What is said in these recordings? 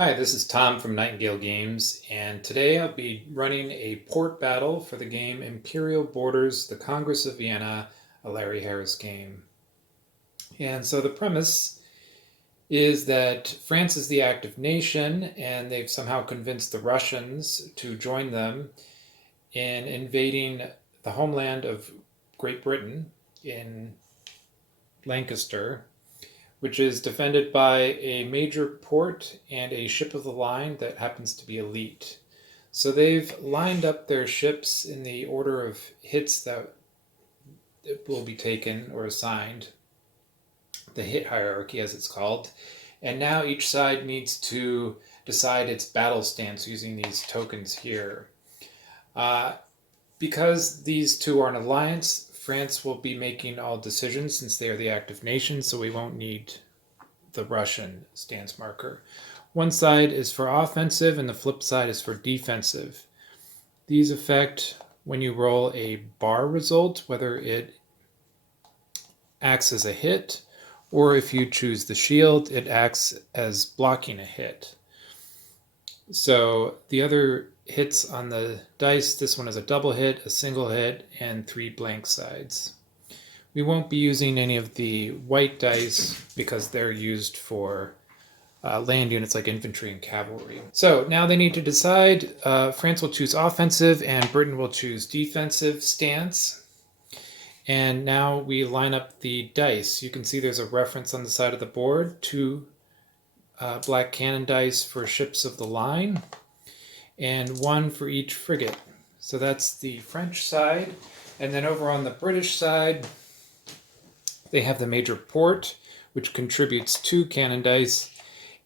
Hi, this is Tom from Nightingale Games, and today I'll be running a port battle for the game Imperial Borders, the Congress of Vienna, a Larry Harris game. And so the premise is that France is the active nation, and they've somehow convinced the Russians to join them in invading the homeland of Great Britain in Lancaster, which is defended by a major port and a ship of the line that happens to be elite. So they've lined up their ships in the order of hits that will be taken or assigned, the hit hierarchy as it's called. And now each side needs to decide its battle stance using these tokens here. Uh, because these two are an alliance, France will be making all decisions since they are the active nation, so we won't need the Russian stance marker. One side is for offensive and the flip side is for defensive. These affect when you roll a bar result, whether it acts as a hit, or if you choose the shield, it acts as blocking a hit. So the other hits on the dice, this one is a double hit, a single hit, and 3 blank sides. We won't be using any of the white dice because they're used for land units like infantry and cavalry. So now they need to decide. France will choose offensive and Britain will choose defensive stance. And now we line up the dice. You can see there's a reference on the side of the board to black cannon dice for ships of the line and 1 for each frigate. So that's the French side. And then over on the British side, they have the major port, which contributes 2 cannon dice,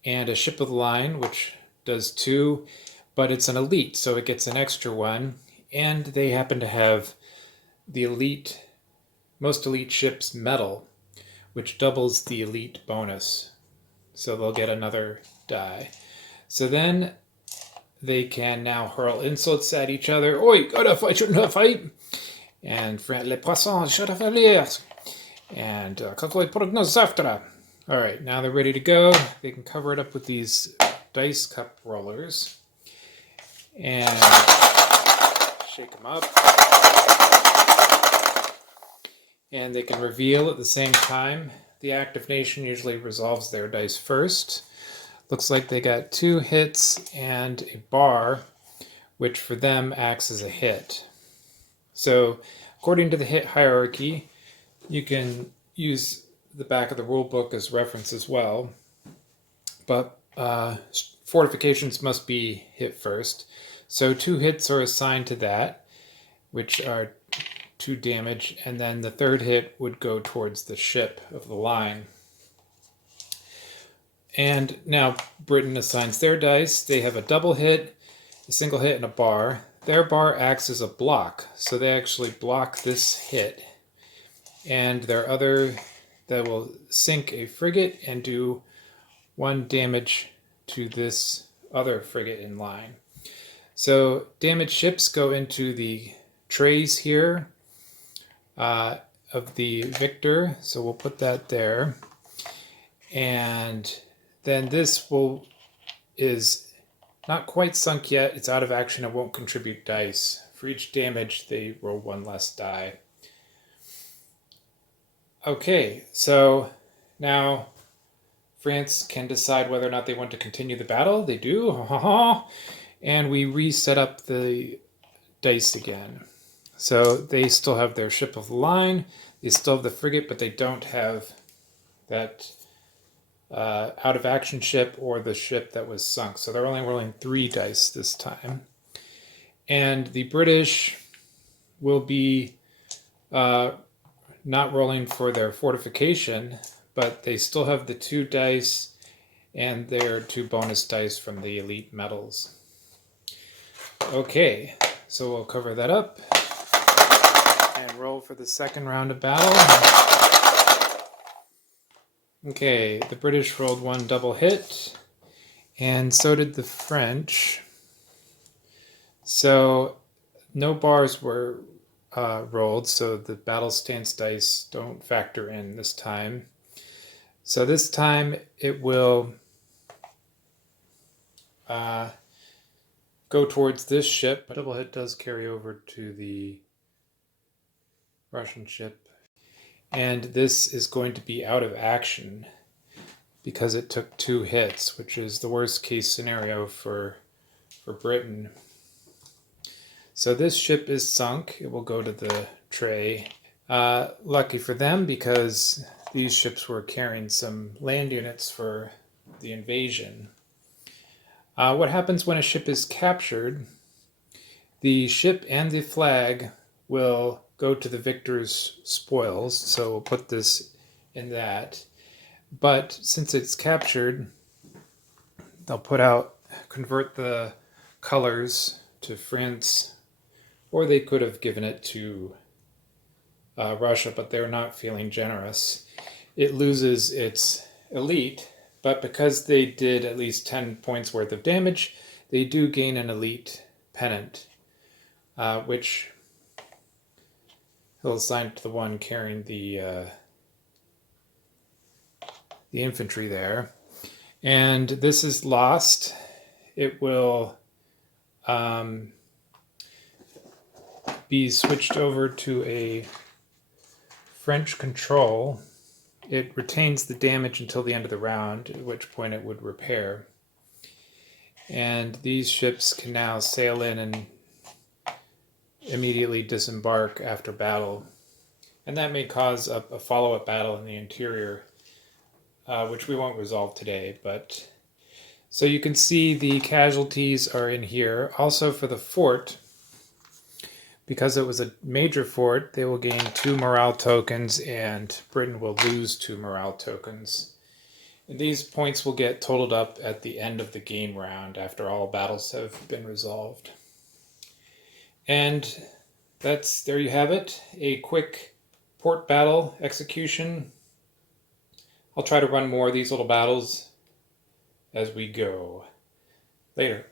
and a ship of the line, which does 2, but it's an elite, so it gets an extra 1. And they happen to have the elite, most elite ships medal, which doubles the elite bonus. So they'll get another die. So then they can now hurl insults at each other. Oi, gotta fight, shouldn't fight. And les poissons, should have and calculate prognosis after that. All right, now they're ready to go. They can cover it up with these dice cup rollers and shake them up. And they can reveal at the same time. The active nation usually resolves their dice first. Looks like they got 2 hits and a bar, which for them acts as a hit. So according to the hit hierarchy, you can use the back of the rule book as reference as well, but fortifications must be hit first. So 2 hits are assigned to that, which are 2 damage, and then the 3rd hit would go towards the ship of the line. And now Britain assigns their dice. They have a double hit, a single hit, and a bar. Their bar acts as a block, so they actually block this hit. And their other that will sink a frigate and do 1 damage to this other frigate in line. So damaged ships go into the trays here of the victor. So we'll put that there. And then this is not quite sunk yet. It's out of action. It won't contribute dice. For each damage, they roll 1 less die. Okay, so now France can decide whether or not they want to continue the battle. They do. And we reset up the dice again. So they still have their ship of the line. They still have the frigate, but they don't have that out of action ship or the ship that was sunk. So they're only rolling 3 dice this time. And the British will be not rolling for their fortification, but they still have the 2 dice and their 2 bonus dice from the elite medals. Okay, so we'll cover that up and roll for the second round of battle. Okay, the British rolled 1 double hit, and so did the French. So no bars were rolled, so the battle stance dice don't factor in this time. So this time it will go towards this ship. A double hit does carry over to the Russian ship. And this is going to be out of action because it took 2 hits, which is the worst case scenario for Britain. So this ship is sunk. It will go to the tray. Lucky for them, because these ships were carrying some land units for the invasion. What happens when a ship is captured? The ship and the flag will go to the victor's spoils, so we'll put this in that. But since it's captured, they'll convert the colors to France, or they could have given it to Russia, but they're not feeling generous. It loses its elite, but because they did at least 10 points worth of damage, they do gain an elite pennant, which he'll assign to the one carrying the infantry there. And this is lost. It will be switched over to a French control. It retains the damage until the end of the round, at which point it would repair. And these ships can now sail in and immediately disembark after battle. And that may cause a follow-up battle in the interior, which we won't resolve today. But so you can see the casualties are in here. Also for the fort, because it was a major fort, they will gain 2 morale tokens, and Britain will lose 2 morale tokens. And these points will get totaled up at the end of the game round after all battles have been resolved. And there you have it, a quick port battle execution. I'll try to run more of these little battles as we go. Later.